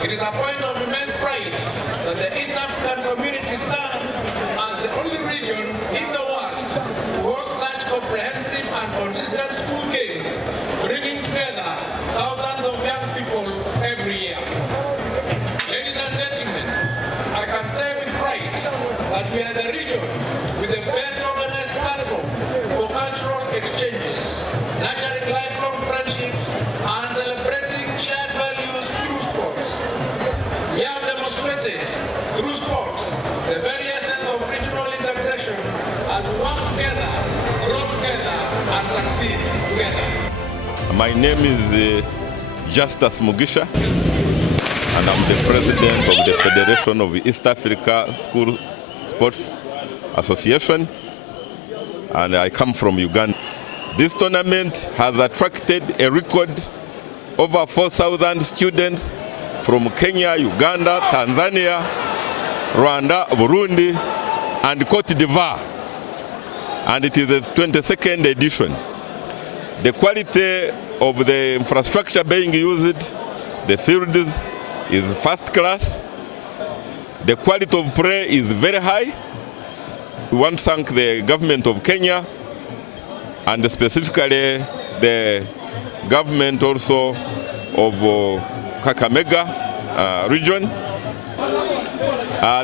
It is a point of immense pride that the East African community stands as the only region in the world to host such comprehensive and consistent school games, bringing together thousands of young people every year. Ladies and gentlemen, I can say with pride that we are the region with the best organized platform for cultural exchanges, nurturing lifelong friendships, and celebrating shared values through sports. We have demonstrated through sports the very essence of regional integration as we work together, grow together, and succeed together. My name is Justus Mugisha, and I'm the president of the Federation of East Africa School Sports Association, and I come from Uganda. This tournament has attracted a record over 4,000 students from Kenya, Uganda, Tanzania, Rwanda, Burundi, and Cote d'Ivoire. And it is the 22nd edition. The quality of the infrastructure being used, the fields, is first class. The quality of play is very high. We want to thank the government of Kenya and specifically the government also of Kakamega region.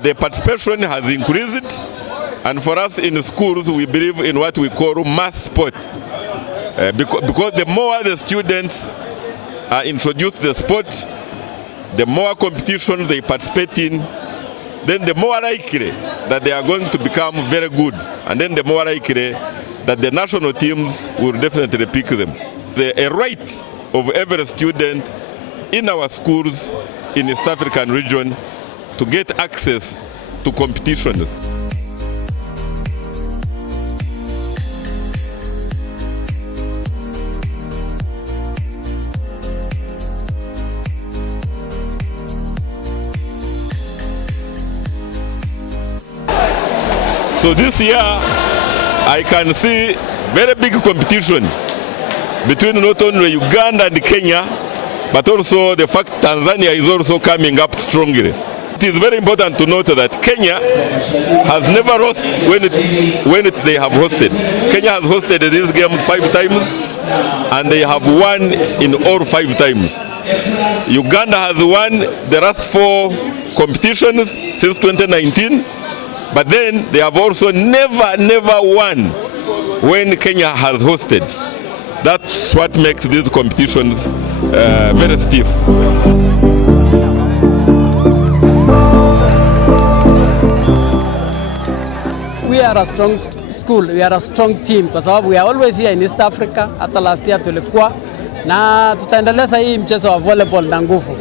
The participation has increased, and for us in schools we believe in what we call mass sport. Because the more the students introduce the sport, the more competition they participate in, then the more likely that they are going to become very good, and then the more likely that the national teams will definitely pick them. A right of every student in our schools in the East African region to get access to competitions. So this year, I can see very big competition between not only Uganda and Kenya, but also the fact Tanzania is also coming up strongly. It is very important to note that Kenya has never lost when they have hosted. Kenya has hosted this game 5 times, and they have won in all 5 times. Uganda has won the last 4 competitions since 2019. But then they have also never won when Kenya has hosted. That's what makes these competitions very stiff. We are a strong school, we are a strong team kwa sababu we are always here in East Africa. Hata last year tulikuwa na tutaendeleza hii mchezo wa volleyball na nguvu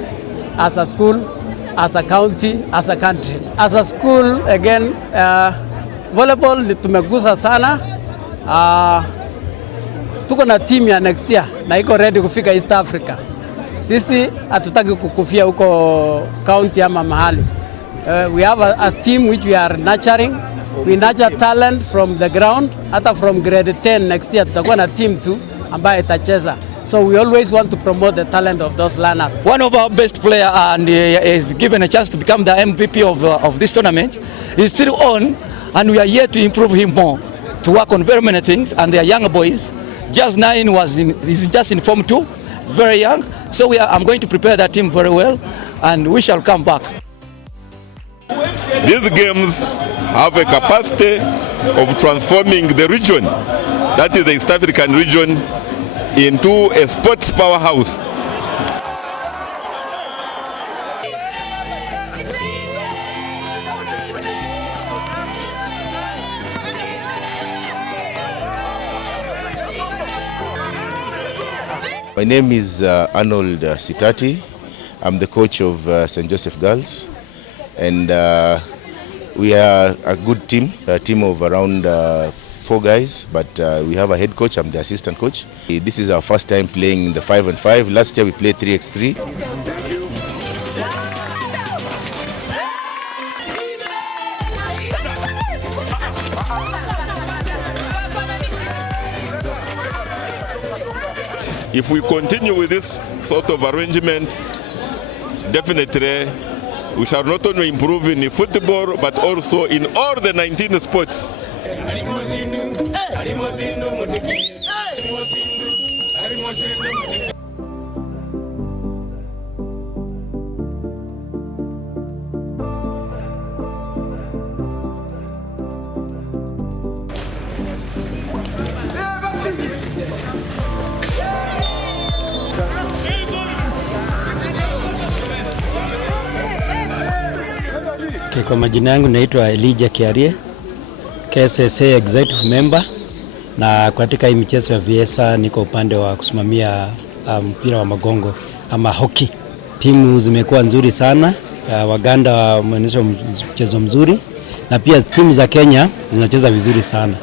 as a school, as a county, as a country. As a school, again, volleyball tumegusa sana. Tuko na team ya next year na iko ready kufika East Africa. Sisi hatutaki kukufia huko county ama mahali. We have a team which we are nurturing. We nurture talent from the ground. Hata from grade 10 next year tutakuwa na team tu ambayo itacheza. So we always want to promote the talent of those learners. One of our best players and is given a chance to become the MVP of this tournament. He's still on, and we are yet to improve him more, to work on very many things. And they are young boys. Just 9 is just in Form 2. It's very young. So I'm going to prepare that team very well, and we shall come back. These games have a capacity of transforming the region, that is the East African region, into a sports powerhouse. My name is Arnold Sitati. I'm the coach of St. Joseph Girls, and we are a good team, a team of around 4 guys, but we have a head coach. I'm the assistant coach. This is our first time playing in the 5-on-5. Last year we played 3x3. If we continue with this sort of arrangement, definitely we shall not only improve in football but also in all the 19 sports. Kwa majina yangu naitwa Elijah Kiarie, KSSA executive member, na katika hii michezo ya Feasssa niko upande wa kusimamia mpira wa magongo ama hockey. Timu zimekuwa nzuri sana, Waganda wameonyesha mchezo mzuri na pia timu za Kenya zinacheza vizuri sana.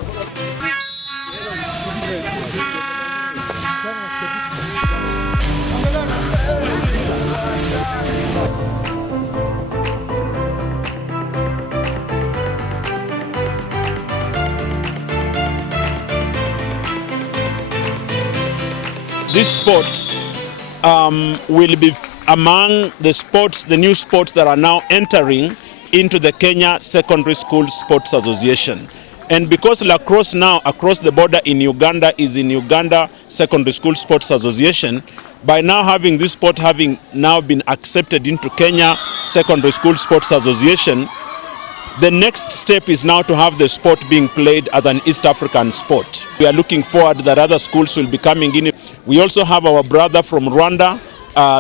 This sport will be among the sports, the new sports that are now entering into the Kenya Secondary School Sports Association. And because lacrosse now across the border in Uganda is in Uganda Secondary School Sports Association, by now having this sport having now been accepted into Kenya Secondary School Sports Association, the next step is now to have the sport being played as an East African sport. We are looking forward that other schools will be coming in. We also have our brother from Rwanda.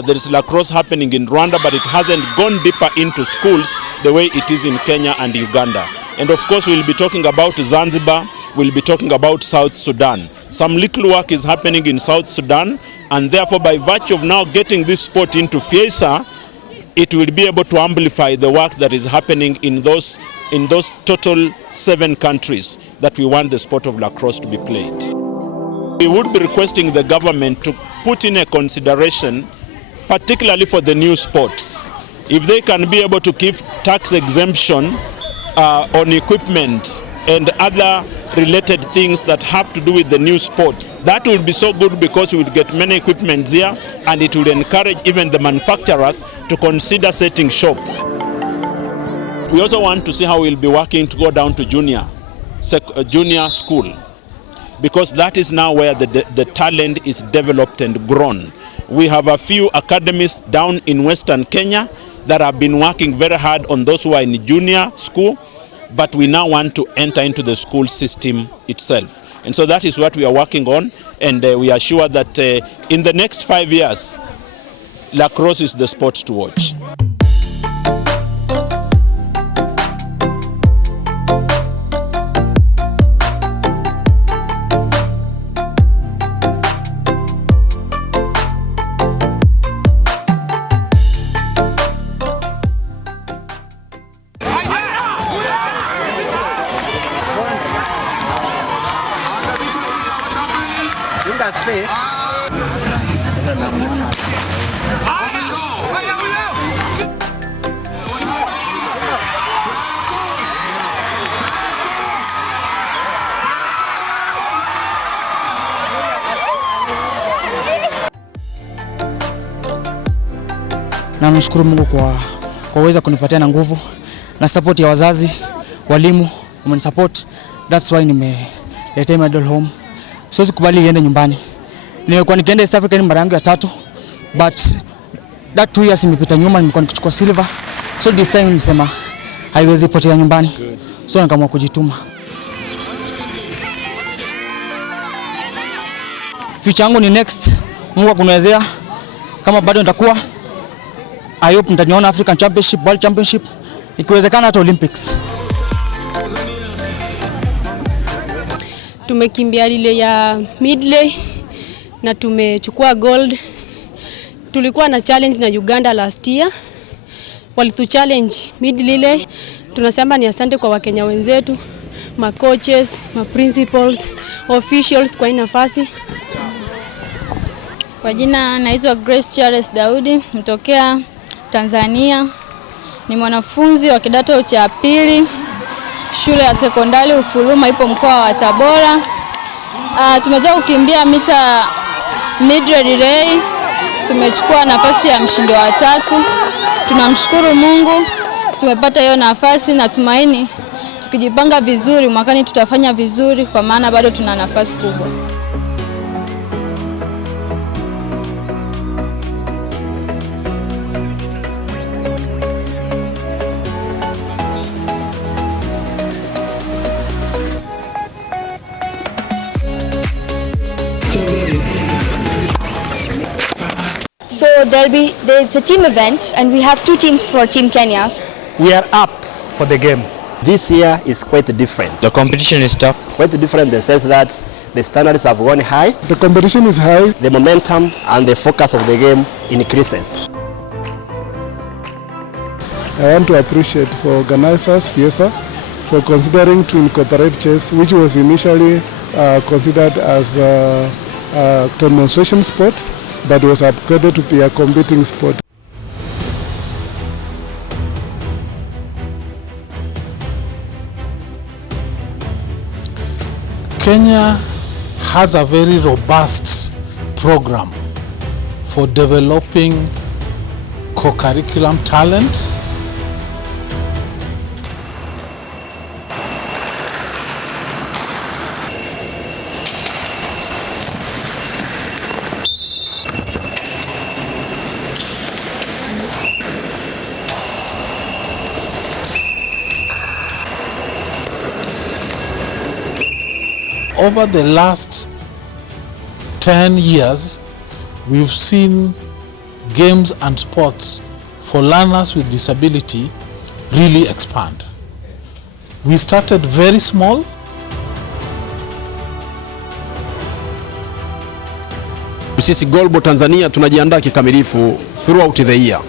There is lacrosse happening in Rwanda, but it hasn't gone deeper into schools the way it is in Kenya and Uganda. And of course, we'll be talking about Zanzibar, we'll be talking about South Sudan. Some little work is happening in South Sudan, and therefore by virtue of now getting this sport into Feasssa, it will be able to amplify the work that is happening in those total 7 countries that we want the sport of lacrosse to be played. We would be requesting the government to put in a consideration, particularly for the new sports. If they can be able to give tax exemption on equipment and other related things that have to do with the new sport, that will be so good because we will get many equipment there and it will encourage even the manufacturers to consider setting shop. We also want to see how we'll be working to go down to junior school, because that is now where the talent is developed and grown. We have a few academies down in Western Kenya that have been working very hard on those who are in junior school, but we now want to enter into the school system itself. And so that is what we are working on, and we are sure that in the next 5 years, lacrosse is the sport to watch. Na nashukuru Mungu kwa kuweza kunipatia na nguvu na support ya wazazi, walimu, wamenisupport. That's why nimeleta medal home. Siwezi kubali iende nyumbani. Nimekuwa nikienda East Africa ni mara yangu ya 3, but that 2 years imepita nyuma, nimekuwa nikichukua silver. So this time nimesema haiwezi potea nyumbani. So nikaamua kujituma. Future yangu ni next. Mungu akuniwezea kama bado nitakuwa, I hope nitaniona African Championship, World Championship, ikiwezekana hata Olympics. Tumekimbia relay ya midlay na tumechukua gold. Tulikuwa na challenge na Uganda last year. Walitu challenge mid relay. Tunasema ni asante kwa Wakenya wenzetu, ma coaches, ma principals, officials kwa nafasi. Kwa jina naitwa Grace Charles Daudi, mtokea Tanzania. Ni mwanafunzi wa kidato cha pili shule ya sekondari Ufuruma, ipo mkoa wa Tabora. Tumetoka kukimbia mita mid relay. tumechukua nafasi ya mshindi wa 3. Tunamshukuru Mungu tumepata hiyo nafasi, na tumaini tukijipanga vizuri mwakani tutafanya vizuri, kwa maana bado tuna nafasi kubwa. So it's a team event and we have 2 teams for Team Kenya. We are up for the games. This year is quite different. The competition is tough. Quite different in the sense that the standards have gone high. The competition is high. The momentum and the focus of the game increases. I want to appreciate for organizers, Feasssa, for considering to incorporate chess, which was initially considered as a demonstration sport, but was upgraded to be a competing sport. Kenya has a very robust program for developing co-curriculum talent. Over the last 10 years, we've seen games and sports for learners with disability really expand. We started very small. Sisi Goalball Tanzania tunajiandaa kikamilifu throughout the year.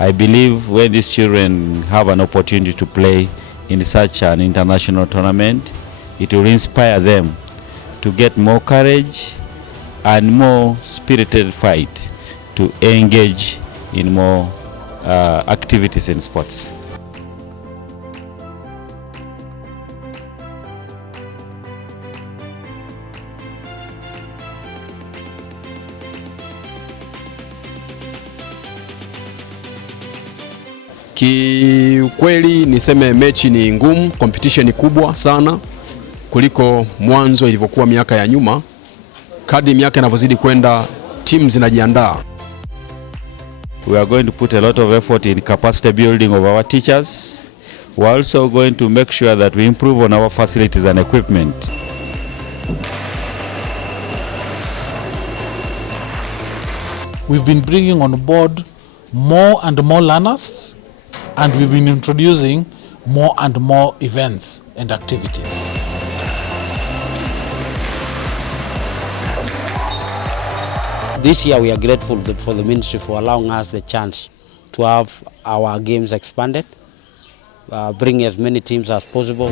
I believe when these children have an opportunity to play in such an international tournament, it will inspire them to get more courage and more spirited fight to engage in more activities in sports. Kiukweli niseme mechi ni ngumu, competition ni kubwa sana kuliko mwanzo ilivyokuwa miaka ya nyuma. Kadri miaka inavyozidi kwenda, timu zinajiandaa. We are going to put a lot of effort in capacity building of our teachers. We are also going to make sure that we improve on our facilities and equipment. We've been bringing on board more and more learners, and we've been introducing more and more events and activities. This year we are grateful for the ministry for allowing us the chance to have our games expanded, bring as many teams as possible.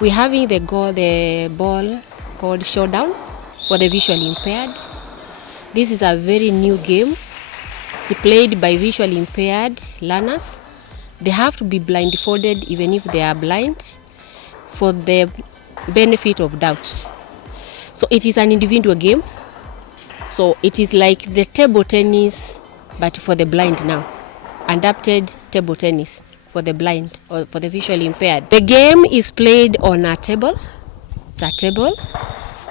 We're having the ball called Showdown for the visually impaired. This is a very new game. It's played by visually impaired learners. They have to be blindfolded even if they are blind for the benefit of doubt. So it is an individual game. So it is like the table tennis but for the blind now. Adapted table tennis. for the blind or for the visually impaired. The game is played on a table. It's a table.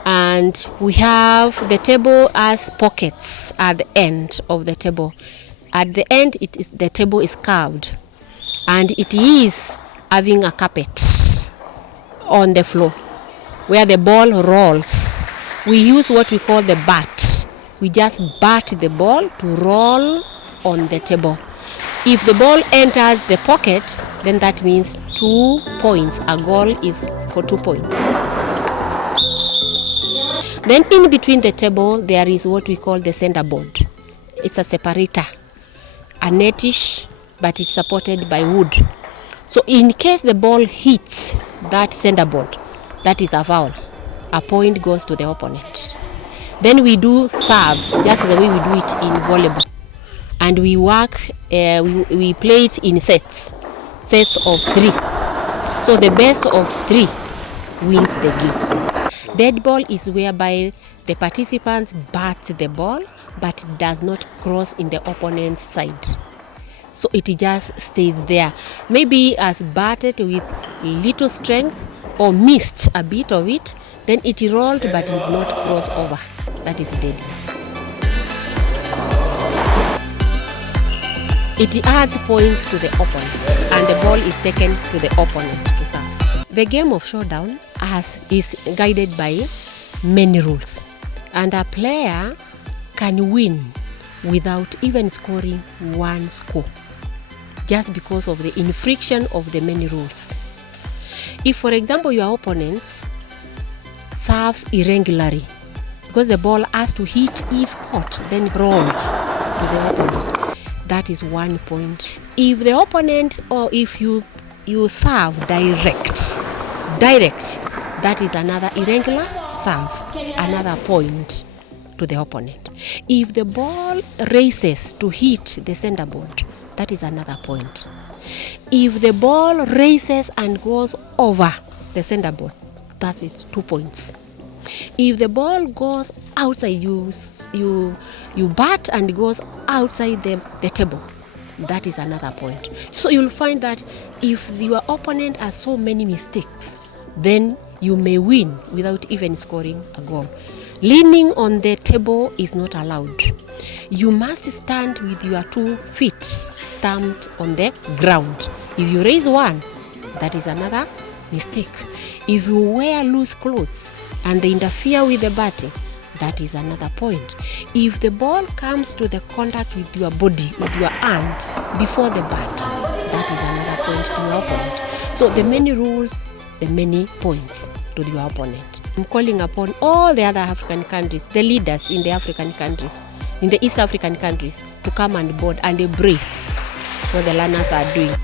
And we have the table as pockets at the end of the table. At the end, the table is carved. And it is having a carpet on the floor where the ball rolls. We use what we call the bat. We just bat the ball to roll on the table. If the ball enters the pocket, then that means 2 points. A goal is for 2 points. Then in between the table, there is what we call the center board. It's a separator, a netish, but it's supported by wood. So in case the ball hits that center board, that is a foul. A point goes to the opponent. Then we do serves, just the way we do it in volleyball. And we work, we play it in sets of 3. So the best of 3 wins the game. Dead ball is whereby the participants bat the ball, but it does not cross in the opponent's side. So it just stays there. Maybe as batted with little strength or missed a bit of it, then it rolled but did not cross over. That is dead ball. It adds points to the opponent and the ball is taken to the opponent to serve. The game of showdown is guided by many rules, and a player can win without even scoring 1 score, just because of the infraction of the many rules. If, for example, your opponent serves irregularly, because the ball has to hit his court, then it rolls to the opponent, that is 1 point. If the opponent, or if you serve direct, that is another irregular serve, another point to the opponent. If the ball races to hit the center board, that is another point. If the ball races and goes over the center board, that is 2 points. If the ball goes outside, you bat and goes outside the table, that is another point. So you'll find that if your opponent has so many mistakes, then you may win without even scoring a goal. Leaning on the table is not allowed. You must stand with your 2 feet stamped on the ground. If you raise one, that is another mistake. If you wear loose clothes and they interfere with the batting, that is another point. If the ball comes to the contact with your body, with your hand, before the bat, that is another point to your opponent. So the many rules, the many points to your opponent. I'm calling upon all the other African countries, the leaders in the African countries, in the East African countries, to come on board and embrace what the learners are doing.